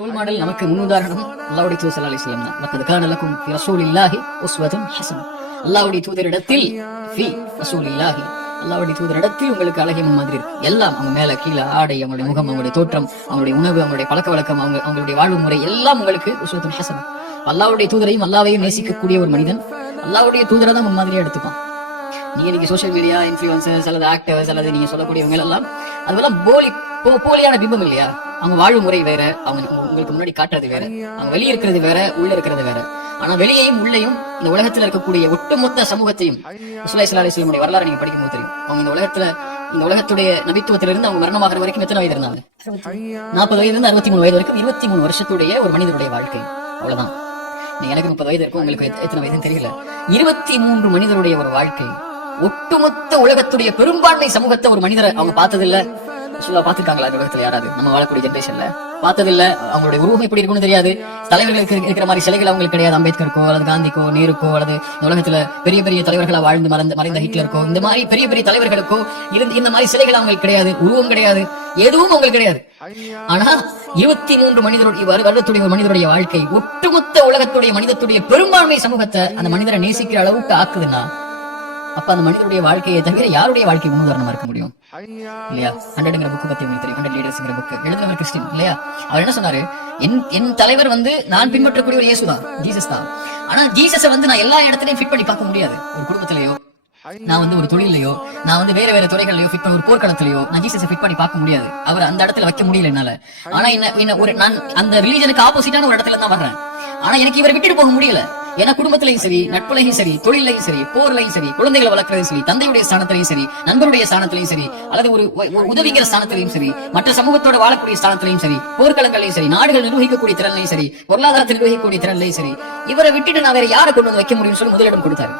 Role model, நமக்கு முன்னுதாரணம் அல்லாஹ்வுடைய தூதர் ஸல்லல்லாஹு அலைஹி வஸல்லம் தான். லக்கத் கான லக்கும் ஃபீ ரசூலில்லாஹி உஸ்வத்துன் ஹஸனா. அல்லாஹ்வுடைய தூதரிடத்தில் ஃபீ ரசூலில்லாஹி, அல்லாஹ்வுடைய தூதரிடத்தில் உங்களுக்கு அழகிய மாதிரி இருக்கு. எல்லாம் அவங்க மேல கீழே ஆடை, அவங்களுடைய முகம், அவங்களுடைய தோற்றம், அவங்களுடைய உணவு, அவங்களுடைய பழக்க வழக்கம், அவங்களுடைய வாழ்வு முறை எல்லாம் உங்களுக்கு உஸ்வத்துன் ஹஸனா. அல்லாஹ்வுடைய தூதரையும் அல்லாஹ்வையும் நேசிக்கக்கூடிய ஒரு மனிதன் அல்லாஹ்வுடைய தூதரை தான் முன்மாதிரியா எடுத்துப்பான். நீங்க சோசியல் மீடியா இன்ஃபுளுசர்ஸ் அல்லது ஆக்டர்ஸ் அல்லது நீங்க சொல்லக்கூடியவங்க எல்லாம் அதெல்லாம் போலியான பிம்பம் இல்லையா? அவங்க வாழ்வு முறை வேற, அவங்க உங்களுக்கு முன்னாடி காட்டுறது வேற, அவங்க வெளியே இருக்கிறது வேற, உள்ள இருக்கிறது வேற. ஆனா வெளியையும் உள்ளேயும் இந்த உலகத்துல இருக்கக்கூடிய ஒட்டுமொத்த சமூகத்தையும் ரசூலுல்லாஹி ஸல்லல்லாஹு அலைஹி வஸல்லம் வரலாறு நீங்க படிக்கும் போது தெரியும். அவங்க இந்த உலகத்துடைய நபித்துவத்திலிருந்து அவங்க மரணமாகிற வரைக்கும் எத்தனை வயது இருந்தாங்க? 40 வயதுல இருந்து 63 வயது வரைக்கும் 23 வருஷத்துடைய ஒரு மனிதனுடைய வாழ்க்கை. அவ்வளவுதான். எனக்கு 30 வயது இருக்கும், உங்களுக்கு எத்தனை வயதுன்னு தெரியல. 23 மனிதருடைய ஒரு வாழ்க்கை. ஒட்டுமொத்த உலகத்துடைய பெரும்பான்மை சமூகத்தை ஒரு மனிதரை அவங்க பார்த்ததில்ல. பாத்துருக்காங்களா இந்த உலகத்துல யாராவது? நம்ம வாழக்கூடிய ஜெனரேஷன்ல பார்த்ததில்ல. அவங்களுடைய உருவம் எப்படி இருக்குன்னு தெரியாது. தலைவர்களுக்கு இருக்கிற மாதிரி சிலைகள் அவங்களுக்கு கிடையாது. அம்பேத்கருக்கோ அல்லது காந்திக்கோ நேருக்கோ அல்லது இந்த உலகத்துல பெரிய பெரிய தலைவர்களா வாழ்ந்து மறைந்த ஹிட்லருக்கோ இந்த மாதிரி பெரிய பெரிய தலைவர்களுக்கோ இருந்து இந்த மாதிரி சிலைகள் அவங்களுக்கு கிடையாது, உருவம் கிடையாது, எதுவும் அவங்களுக்கு கிடையாது. ஆனா 23 மனிதருடைய வருடத்துடைய ஒரு மனிதருடைய வாழ்க்கை ஒட்டுமொத்த உலகத்துடைய மனிதத்துடைய பெரும்பான்மை சமூகத்தை அந்த மனிதரை நேசிக்கிற அளவுக்கு ஆக்குதுன்னா, அப்ப அந்த மனிதனுடைய வாழ்க்கையை தவிர யாருடைய வாழ்க்கை முன்னுதாரணமா இருக்க முடியும்? இல்லையா? 100ங்கிற புக் பத்தி உங்களுக்கு தெரியும். 100 லீடர்ஸ்ங்கிற புக் எழுதினவர் கிறிஸ்டின் இல்லையா? அவர் என்ன சொன்னாரு? என் தலைவர் நான் பின்பற்றக்கூடிய ஒரு இயேசு தான், ஜீசஸ் தான். ஆனா ஜீசஸை நான் எல்லா இடத்துலயும் ஃபிட் பண்ணி பார்க்க முடியாது. ஒரு குடும்பத்திலேயோ, நான் ஒரு தொழிலையோ, நான் வேற துறைகளையோ ஃபிட் பண்ண, ஒரு போர்க்களத்திலேயோ நான் ஜீசஸை ஃபிட் பண்ணி பார்க்க முடியாது. அவர் அந்த இடத்துல வைக்க முடியல என்னால. ஆனா நான் அந்த ரிலீஜனுக்கு ஆப்போசிட்டான ஒரு இடத்துல தான் வர்றேன். ஆனா எனக்கு இவரை விட்டுட்டு போக முடியல. ஏன்னா குடும்பத்திலையும் சரி, நட்புலையும் சரி, தொழிலையும் சரி, போர்லையும் சரி, குழந்தைகளை வளர்க்கறதையும் சரி, தந்தையுடைய ஸ்தானத்திலையும் சரி, நண்பருடைய ஸ்தானத்திலையும் சரி, அல்லது ஒரு உதவிங்கிற ஸ்தானத்திலையும் சரி, மற்ற சமூகத்தோட வாழக்கூடிய ஸ்தானத்திலையும் சரி, போர்க்களங்களையும் சரி, நாடுகள் நிர்வகிக்கக்கூடிய திறன்லையும் சரி, பொருளாதாரத்தை நிர்வகிக்கக்கூடிய திறன்லையும் சரி, இவரை விட்டுட்டு நான் வேற யாரை கொண்டு வைக்க முடியும்னு சொல்லி முதலிடம் கொடுத்தாரு.